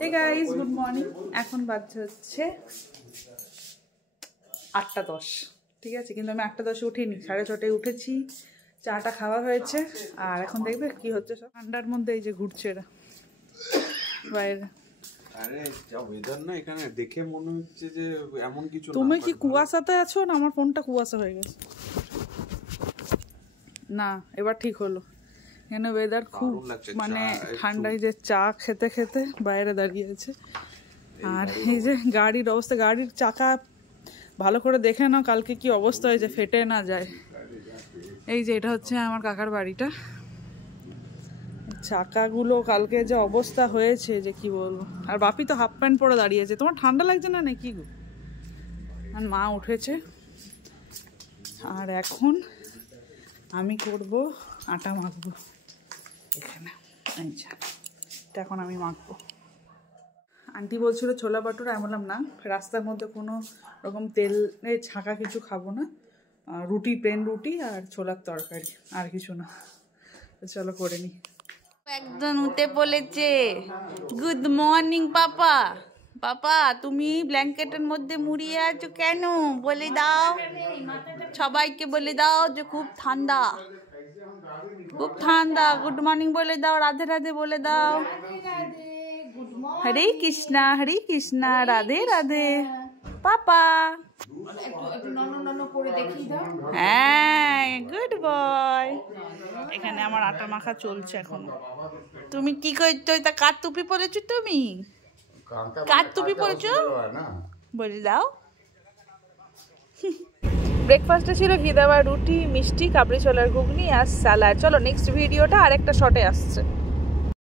Hey guys, good morning. এখন বাজে হচ্ছে 8:10। ঠিক আছে, কিন্তু আমি 8:10 উঠিনি, 6:30 উঠেছি। চাটা খাওয়া হয়েছে আর এখন দেখবে কি হচ্ছে। সব ঠান্ডার মধ্যে এই যে ঘুরছে এরা বাইরে। আরে যা ওয়েদার না এখানে, দেখে মনে হচ্ছে যে এমন কিছু না। তুমি কি কুয়াশাতে আছো না আমার ফোনটা কুয়াশা হয়ে গেছে? না, এবার ঠিক হলো। এখানে ওয়েদার খুব মানে ঠান্ডায়, যে চা খেতে খেতে বাইরে দাঁড়িয়ে আছে। আর এই যে গাড়ির অবস্থা, গাড়ির চাকা ভালো করে দেখে নাও কালকে কি অবস্থা হয়েছে, ফেটে না যায়। এই যে এটা হচ্ছে আমার কাকার বাড়িটা, চাকাগুলো কালকে যে অবস্থা হয়েছে যে কি বলবো। আর বাপি তো হাফ প্যান্ট পরে দাঁড়িয়েছে। তোমার ঠান্ডা লাগছে না নাকি গো? আর মা উঠেছে আর এখন আমি করব আটা মাখবো এখানে। এটা এখন আমি মাখবো। আন্টি বলছিল ছোলা বাটুরা, আমি বললাম না, রাস্তার মধ্যে কোনো রকম তেলে ছাঁকা কিছু খাবো না, রুটি, প্লেন রুটি আর ছোলার তরকারি, আর কিছু না। তো চলো করে নি। একজন উঠে বলেছে গুড মর্নিং পাপা। পাপা তুমি ব্ল্যাঙ্কেটের মধ্যে মুড়িয়ে আছো কেন? বলে দাও, সবাইকে বলে দাও যে খুব ঠান্ডা, খুব ঠান্ডা। গুড মর্নিং বলে দাও, রাধে রাধে বলে দাও। হরে কৃষ্ণা, হরে কৃষ্ণা, রাধে রাধে পাপা। হ্যাঁ, গুড বয়। এখানে আমার আটা মাখা চলছে এখন। তুমি কি করছো? এটা কার টুপি পরেছো তুমি? কার টুপি পরেছো বলে দাও। ব্রেকফাস্টে ছিল ঘি দেওয়া রুটি, মিষ্টি, কাবলি ছোলার ঘুগনি আর স্যালাড। চলো নেক্সট ভিডিওটা আরেকটা শর্টে আসছে।